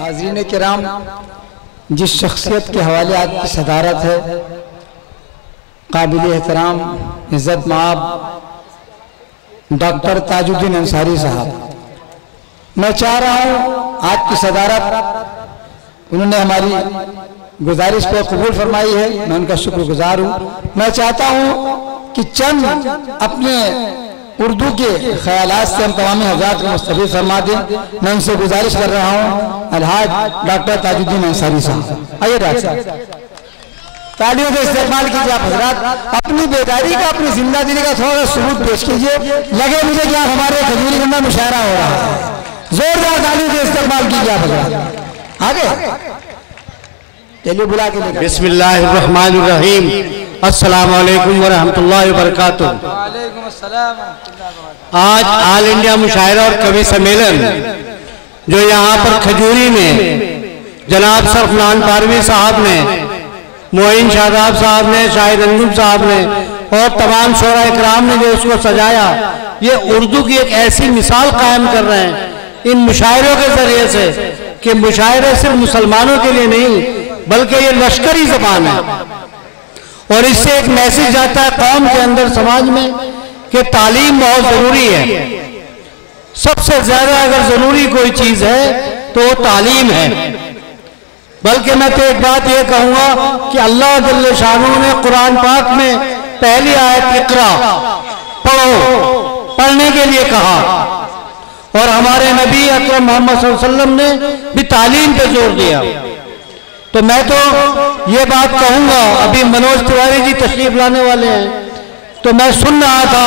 हाज़रीन किराम, जिस शख्सियत के हवाले आज की सदारत है, काबिल एहतराम इज़्ज़त माब डॉक्टर ताजुद्दीन अंसारी साहब, मैं चाह रहा हूँ आज की सदारत उन्होंने हमारी गुजारिश पर कबूल फरमाई है, मैं उनका शुक्रगुजार हूँ। मैं चाहता हूँ कि चंद अपने उर्दू के ख्यालात से हम तमाम हज़रात को मुस्तफ़ीज़ फरमा दें। मैं उनसे गुजारिश कर रहा हूँ अलहाज डॉक्टर ताजुद्दीन अंसारी साहब, आइए डॉक्टर साहब, तालियों का इस्तेमाल कीजिए। आप हज़रात अपनी बेदारी का, अपनी जिंदा दिली का थोड़ा सबूत पेश कीजिए। लगे मुझे कि आप हमारे खजूरी में मुशायरा हो रहा है, जोरदार तालियों का इस्तेमाल कीजिए आप हज़रात। आगे चलिए बुला के लेकर। बिस्मिल्लाहिर्रहमानिर्रहीम, अस्सलामु अलैकुम व रहमतुल्लाहि व बरकातुहू। आज ऑल इंडिया मुशायरा और कवि सम्मेलन जो यहाँ पर खजूरी में जनाब शरफ नानपारवी साहब ने, मोइन शादाब साहब ने, शाहिद अंजुम साहब ने और तमाम शोरा इकराम ने जो उसको सजाया, ये उर्दू की एक ऐसी मिसाल कायम कर रहे हैं इन मुशायरों के जरिए से कि मुशायरे सिर्फ मुसलमानों के लिए नहीं बल्कि ये लश्करी जबान है और इससे एक मैसेज जाता है कौम के अंदर, समाज में, कि तालीम बहुत जरूरी है। सबसे ज्यादा अगर जरूरी कोई चीज है तो वो तालीम है। बल्कि मैं तो एक बात ये कहूंगा कि अल्लाह जल्ले शानू ने कुरान पाक में पहली आयत इकरा, पढ़ो, पढ़ने के लिए कहा और हमारे नबी अकरम मोहम्मद सल्लल्लाहु अलैहि वसल्लम ने भी तालीम पे जोर दिया। तो मैं तो ये बात कहूंगा, अभी मनोज तिवारी जी तशरीफ लाने वाले हैं, तो मैं सुन रहा था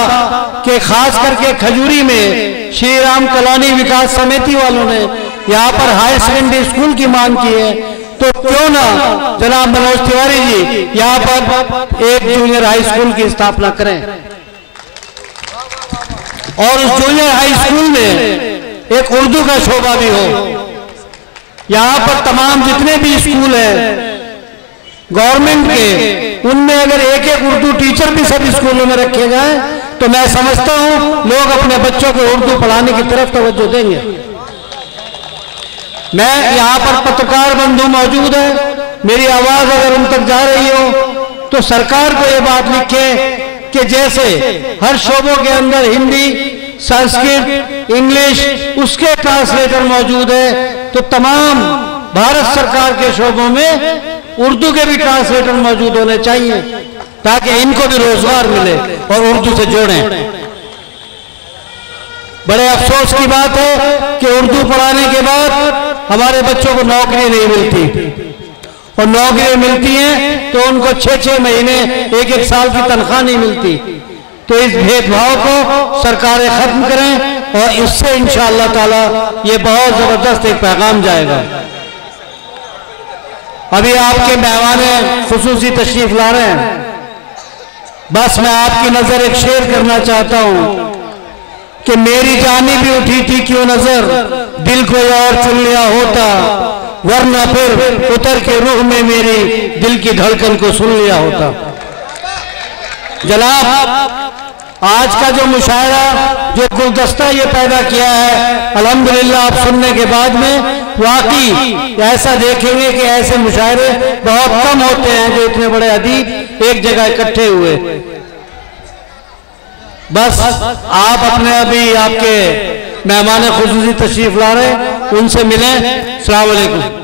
कि खास करके खजूरी में श्री राम कॉलोनी विकास समिति वालों ने यहाँ पर हायर सेकेंडरी स्कूल की मांग की है, तो क्यों ना जनाब मनोज तिवारी जी यहाँ पर एक जूनियर हाई स्कूल की स्थापना करें और उस जूनियर हाई स्कूल में एक उर्दू का शोबा भी हो। यहाँ पर तमाम जितने भी स्कूल हैं गवर्नमेंट के, उनमें अगर एक एक उर्दू टीचर भी सब स्कूलों में रखे जाएं तो मैं समझता हूँ लोग अपने बच्चों को उर्दू पढ़ाने की तरफ तवज्जो देंगे। मैं यहाँ पर पत्रकार बंधु मौजूद है, मेरी आवाज अगर उन तक जा रही हो तो सरकार को ये बात लिखे कि जैसे हर शोबों के अंदर हिंदी, संस्कृत, इंग्लिश उसके ट्रांसलेटर मौजूद है, तो तमाम भारत सरकार के शोबों में उर्दू के भी ट्रांसलेटर मौजूद होने चाहिए ताकि इनको भी रोजगार मिले और उर्दू से जोड़ें। बड़े अफसोस की बात है कि उर्दू पढ़ाने के बाद हमारे बच्चों को नौकरी नहीं मिलती और नौकरी मिलती है तो उनको 6-6 महीने, 1-1 साल की तनख्वाह नहीं मिलती। तो इस भेदभाव को सरकारें खत्म करें और इससे इंशाअल्लाह ताला ये बहुत जबरदस्त एक पैगाम जाएगा। अभी आपके मेहमान खुसूसी तशरीफ ला रहे हैं, बस मैं आपकी नजर एक शेर करना चाहता हूं कि मेरी जानी भी उठी थी क्यों नजर, दिल को और चुन लिया होता, वरना फिर उतर के रूह में मेरी दिल की धड़कन को सुन लिया होता। जनाब, आज का जो मुशायरा, जो गुलदस्ता ये पैदा किया है, अल्हम्दुलिल्लाह आप सुनने के बाद में वाकई ऐसा देखेंगे कि ऐसे मुशायरे बहुत कम होते हैं जो इतने बड़े अदीब एक जगह इकट्ठे हुए। बस आप अपने अभी आपके मेहमान खुसूसी तशरीफ ला रहे, उनसे मिलें। अस्सलाम वालेकुम।